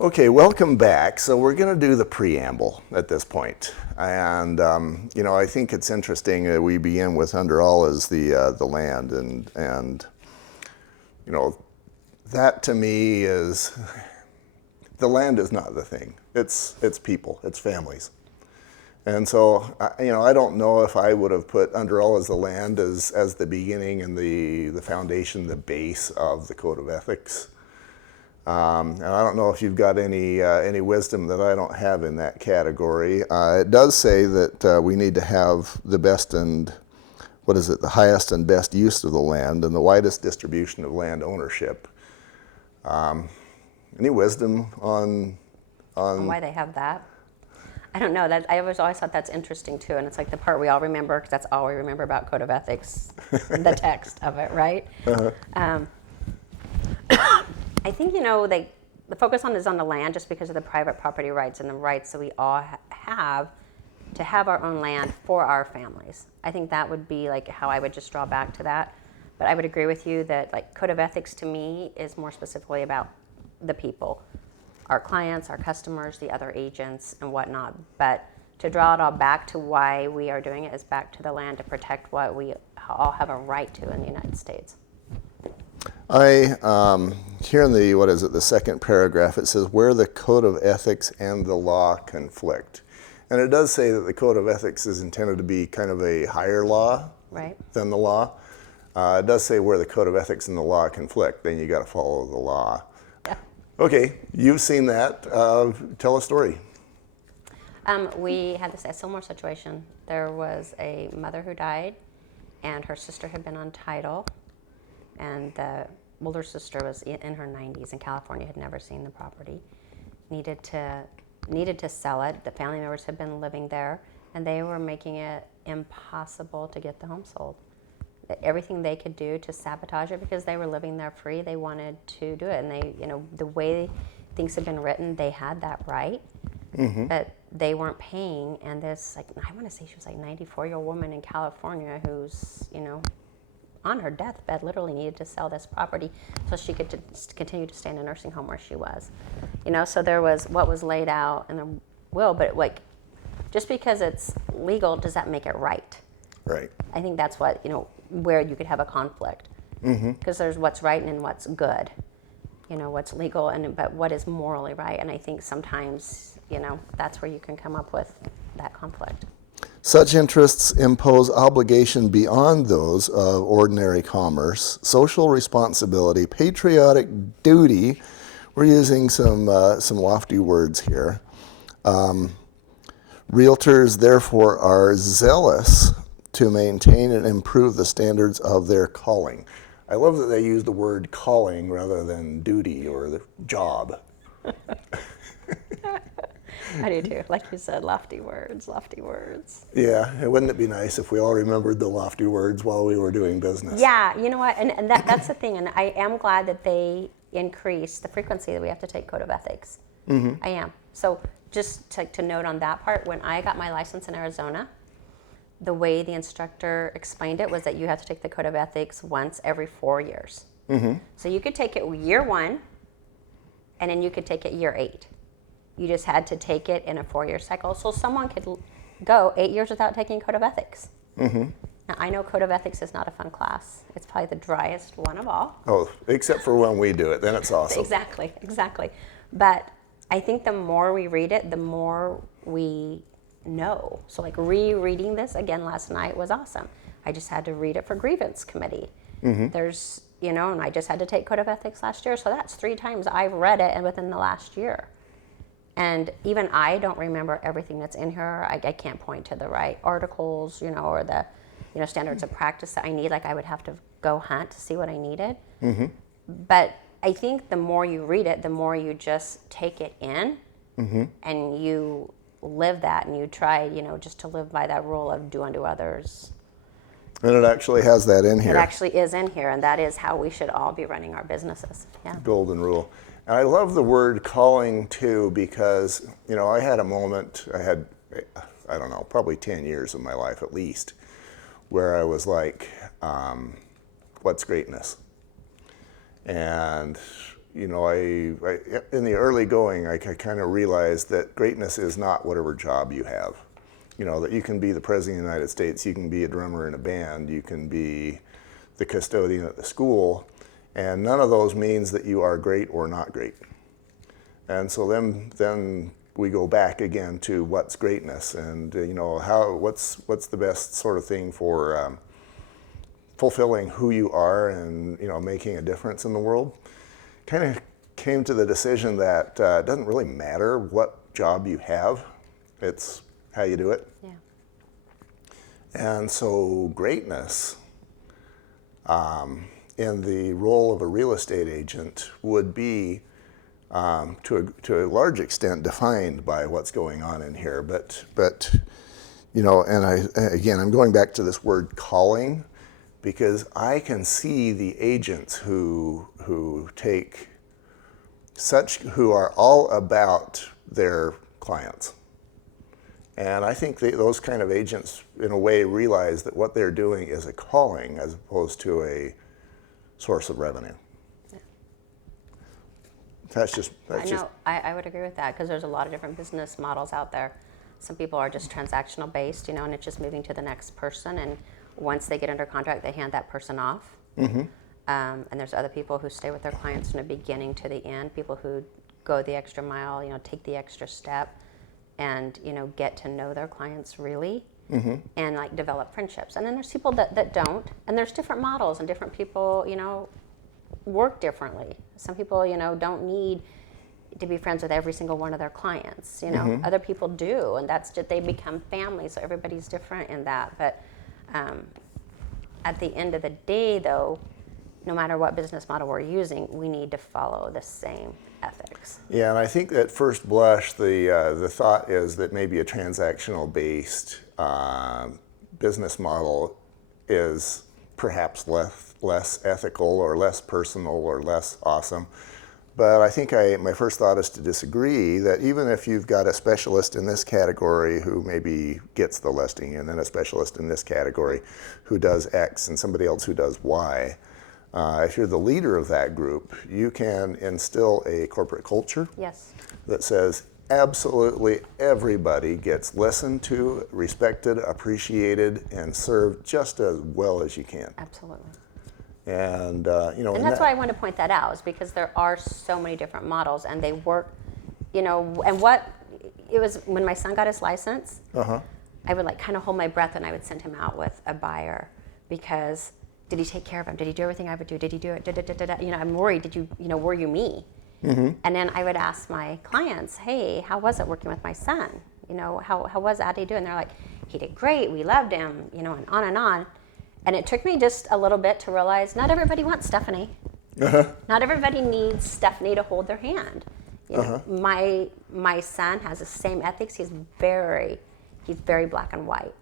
Okay, welcome back. So we're going to do the preamble at this point. And, I think it's interesting that we begin with under all is the land. And, that to me is, the land is not the thing. It's people, it's families. And so, I don't know if I would have put under all as the land as the beginning and the foundation, the base of the code of ethics. And I don't know if you've got any wisdom that I don't have in that category. It does say that we need to have the best and, the highest and best use of the land and the widest distribution of land ownership. Any wisdom on why they have that? I don't know. That I always thought that's interesting too, and it's like the part we all remember because that's all we remember about code of ethics, the text of it, right? Uh-huh. I think the focus is on the land just because of the private property rights and the rights that we all have to have our own land for our families. I think that would be like how I would just draw back to that. But I would agree with you that like code of ethics to me is more specifically about the people, our clients, our customers, the other agents and whatnot. But to draw it all back to why we are doing it is back to the land to protect what we all have a right to in the United States. Here in the second paragraph, it says where the code of ethics and the law conflict. And it does say that the code of ethics is intended to be kind of a higher law than the law. It does say where the code of ethics and the law conflict, then you got to follow the law. Yeah. Okay, you've seen that. Tell a story. We had a similar situation. There was a mother who died, and her sister had been on title. And the older sister was in her 90s in California, had never seen the property, needed to sell it. The family members had been living there, and they were making it impossible to get the home sold. Everything they could do to sabotage it because they were living there free, they wanted to do it. And they, the way things had been written, they had that right, but they weren't paying. And this, I want to say she was 94-year-old woman in California who's, on her deathbed, literally needed to sell this property so she could continue to stay in a nursing home where she was. So there was what was laid out in the will, but just because it's legal, does that make it right? Right. I think that's what, where you could have a conflict. Because there's what's right and what's good. What's legal, but what is morally right? And I think sometimes, that's where you can come up with that conflict. Such interests impose obligation beyond those of ordinary commerce, social responsibility, patriotic duty. We're using some lofty words here. Realtors, therefore, are zealous to maintain and improve the standards of their calling. I love that they use the word calling rather than duty or the job. I do too. Like you said, lofty words, lofty words. Yeah, wouldn't it be nice if we all remembered the lofty words while we were doing business? Yeah, you know what, and that's the thing, and I am glad that they increased the frequency that we have to take code of ethics. I am. So just to note on that part, when I got my license in Arizona, the way the instructor explained it was that you have to take the code of ethics once every 4 years. So you could take it year 1, and then you could take it year 8. You just had to take it in a 4-year cycle. So someone could go 8 years without taking code of ethics. Now, I know code of ethics is not a fun class. It's probably the driest one of all. Oh, except for when we do it, then it's awesome. Exactly. But I think the more we read it, the more we know. So rereading this again last night was awesome. I just had to read it for grievance committee. There's, and I just had to take code of ethics last year. So that's 3 times I've read it and within the last year. And even I don't remember everything that's in here. I can't point to the right articles, or the, standards of practice that I need. I would have to go hunt to see what I needed. But I think the more you read it, the more you just take it in, and you live that, and you try, just to live by that rule of do unto others. And it actually has that in here. It actually is in here, and that is how we should all be running our businesses. Yeah. Golden rule. And I love the word calling too, because, I had a moment, I don't know, probably 10 years of my life at least, where I was like, what's greatness? And in the early going, I kind of realized that greatness is not whatever job you have. That you can be the president of the United States, you can be a drummer in a band, you can be the custodian at the school, and none of those means that you are great or not great. And so then we go back again to what's greatness, and what's the best sort of thing for fulfilling who you are and making a difference in the world. Kind of came to the decision that it doesn't really matter what job you have, it's how you do it. Yeah. And so greatness in the role of a real estate agent would be to a large extent defined by what's going on in here. But and I'm going back to this word calling, because I can see the agents who are all about their clients. And I think those kind of agents, in a way, realize that what they're doing is a calling as opposed to a source of revenue. Yeah. I would agree with that, because there's a lot of different business models out there. Some people are just transactional based, and it's just moving to the next person. And once they get under contract, they hand that person off. Mm-hmm. And there's other people who stay with their clients from the beginning to the end, people who go the extra mile, take the extra step, and get to know their clients really, mm-hmm. and develop friendships. And then there's people that don't, and there's different models, and different people work differently. Some people don't need to be friends with every single one of their clients. Mm-hmm. Other people do, and that's just, they become family. So everybody's different in that. But at the end of the day, though, no matter what business model we're using, we need to follow the same ethics. Yeah, and I think at first blush, the thought is that maybe a transactional based business model is perhaps less ethical or less personal or less awesome. But I think my first thought is to disagree, that even if you've got a specialist in this category who maybe gets the listing, and then a specialist in this category who does X and somebody else who does Y, if you're the leader of that group, you can instill a corporate culture. Yes. That says absolutely everybody gets listened to, respected, appreciated, and served just as well as you can. Absolutely. And and that's why I want to point that out, is because there are so many different models, and they work, and what it was when my son got his license, uh-huh. I would kind of hold my breath, and I would send him out with a buyer, because did he take care of him? Did he do everything I would do? Did he do it? I'm worried. Did you, were you me? Mm-hmm. And then I would ask my clients, hey, how was it working with my son? How was Addy doing? They're like, he did great. We loved him, and on and on. And it took me just a little bit to realize not everybody wants Stephanie. Uh-huh. Not everybody needs Stephanie to hold their hand. Uh-huh. My son has the same ethics. He's very black and white.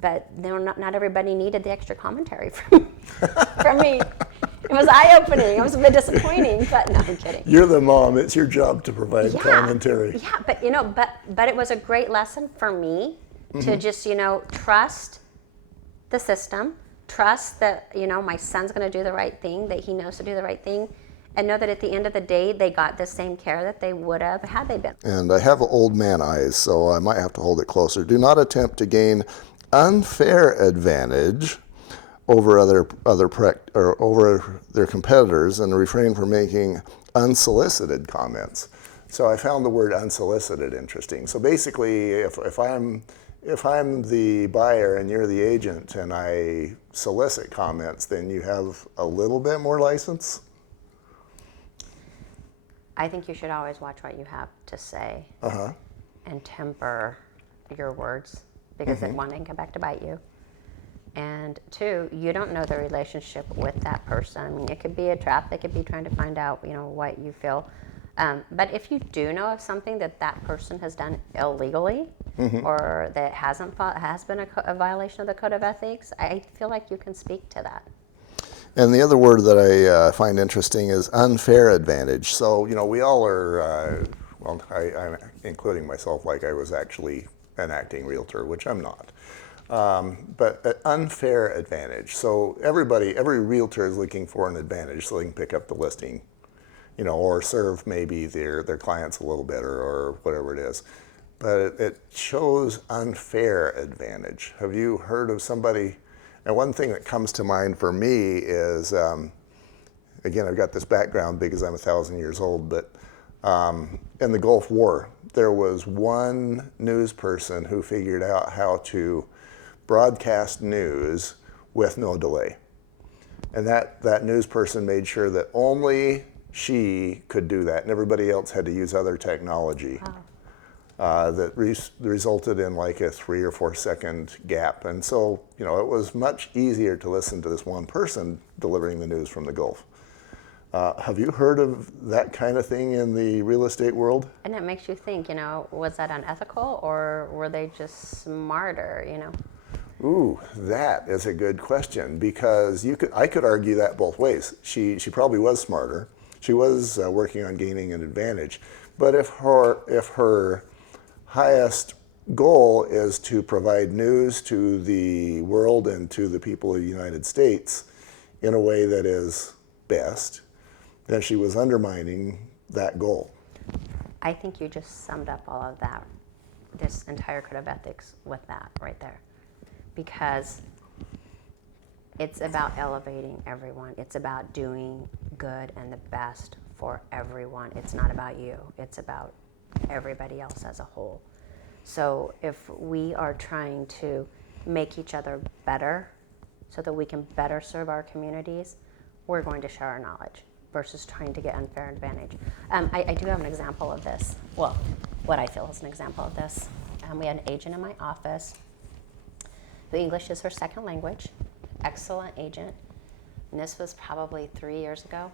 But not everybody needed the extra commentary from me. It was eye-opening. It was a bit disappointing, but no, I'm kidding. You're the mom. It's your job to provide commentary. Yeah, but it was a great lesson for me, mm-hmm. to just trust the system, trust that my son's going to do the right thing, that he knows to do the right thing, and know that at the end of the day they got the same care that they would have had they been. And I have old man eyes, so I might have to hold it closer. Do not attempt to gain unfair advantage over over their competitors, and refrain from making unsolicited comments. So I found the word unsolicited interesting. So basically, if I'm the buyer and you're the agent and I solicit comments, then you have a little bit more license? I think you should always watch what you have to say, uh-huh. and temper your words, because mm-hmm. One, they can come back to bite you. And two, you don't know the relationship with that person. I mean, it could be a trap. They could be trying to find out, what you feel. But if you do know of something that person has done illegally, mm-hmm. or that has been a violation of the code of ethics, I feel like you can speak to that. And the other word that I find interesting is unfair advantage. So, we all are, I'm including myself, like I was actually an acting realtor, which I'm not. but an unfair advantage. So every realtor is looking for an advantage so they can pick up the listing, or serve maybe their clients a little better or whatever it is. But it shows unfair advantage. Have you heard of somebody? And one thing that comes to mind for me is, again, I've got this background because I'm 1,000 years old, but in the Gulf War, there was one news person who figured out how to broadcast news with no delay. And that news person made sure that only she could do that, and everybody else had to use other technology. Wow. That resulted in like a 3 or 4 second gap. And so, it was much easier to listen to this one person delivering the news from the Gulf. Have you heard of that kind of thing in the real estate world? And it makes you think, was that unethical or were they just smarter, Ooh, that is a good question, because I could argue that both ways. She probably was smarter. She was working on gaining an advantage. But if her highest goal is to provide news to the world and to the people of the United States in a way that is best, then she was undermining that goal. I think you just summed up all of that, this entire code of ethics with that right there. Because it's about elevating everyone. It's about doing good and the best for everyone. It's not about you. It's about everybody else as a whole. So if we are trying to make each other better so that we can better serve our communities, we're going to share our knowledge versus trying to get unfair advantage. I do have an example of this. Well, what I feel is an example of this. We had an agent in my office who English is her second language, excellent agent. And this was probably 3 years ago.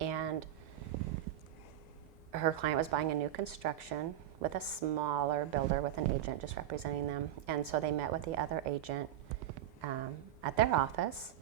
And her client was buying a new construction with a smaller builder with an agent just representing them. And so they met with the other agent at their office.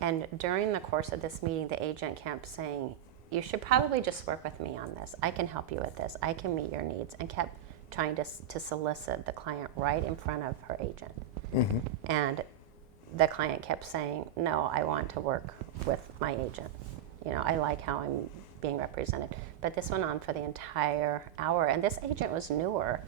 And during the course of this meeting, the agent kept saying, you should probably just work with me on this. I can help you with this. I can meet your needs. And kept trying to solicit the client right in front of her agent. Mm-hmm. And the client kept saying, no, I want to work with my agent. I like how I'm being represented. But this went on for the entire hour. And this agent was newer.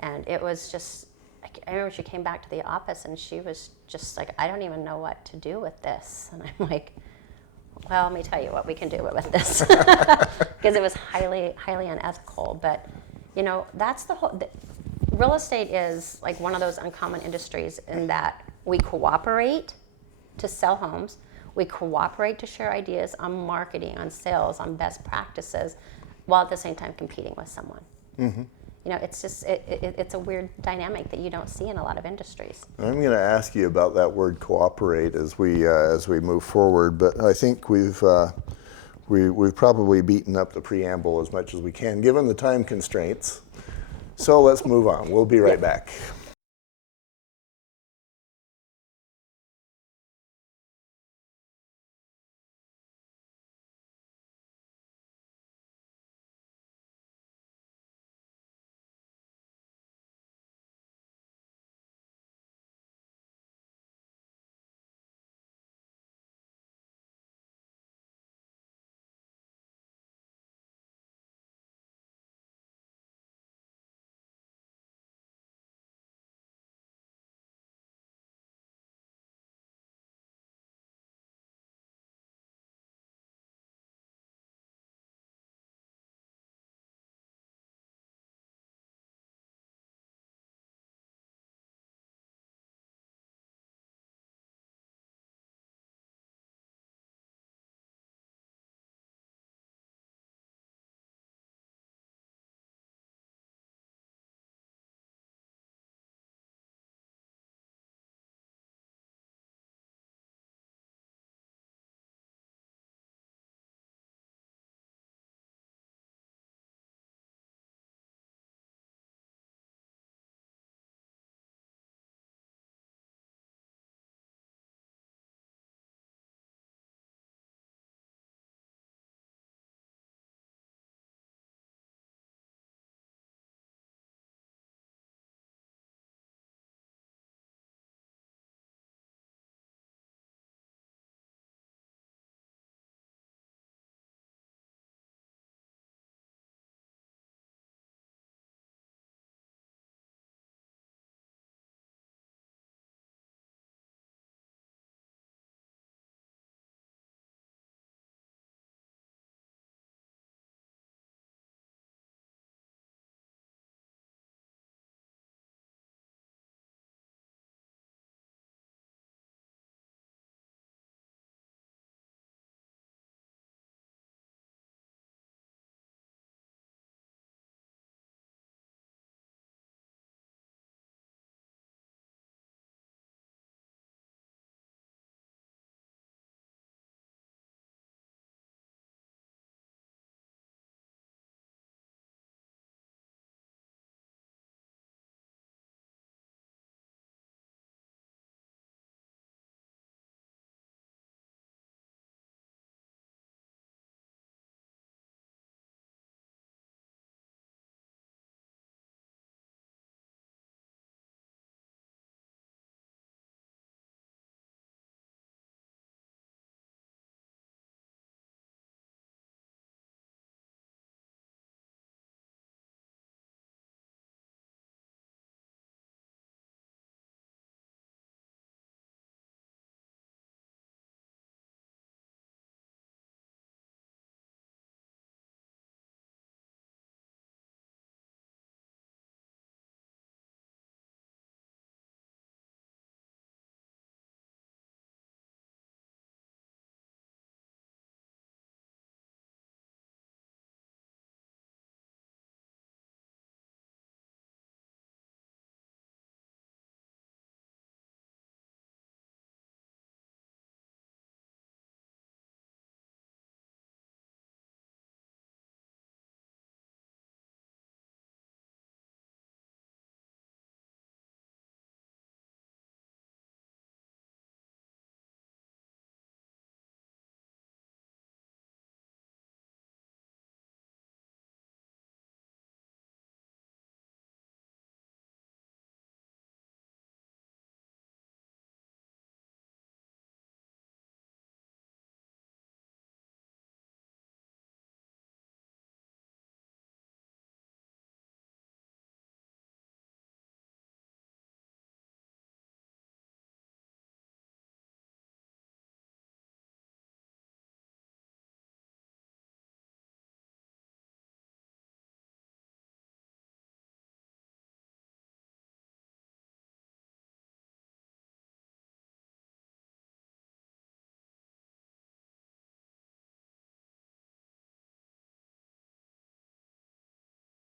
And it was just, I remember she came back to the office and she was just like, I don't even know what to do with this. And I'm like, well, let me tell you what we can do with this. Because it was highly, highly unethical. But, that's the whole, real estate is like one of those uncommon industries in that we cooperate to sell homes. We cooperate to share ideas on marketing, on sales, on best practices, while at the same time competing with someone. Mm-hmm. It's just, it's a weird dynamic that you don't see in a lot of industries. I'm going to ask you about that word cooperate as we move forward, but I think we've probably beaten up the preamble as much as we can, given the time constraints. So let's move on. We'll be right back.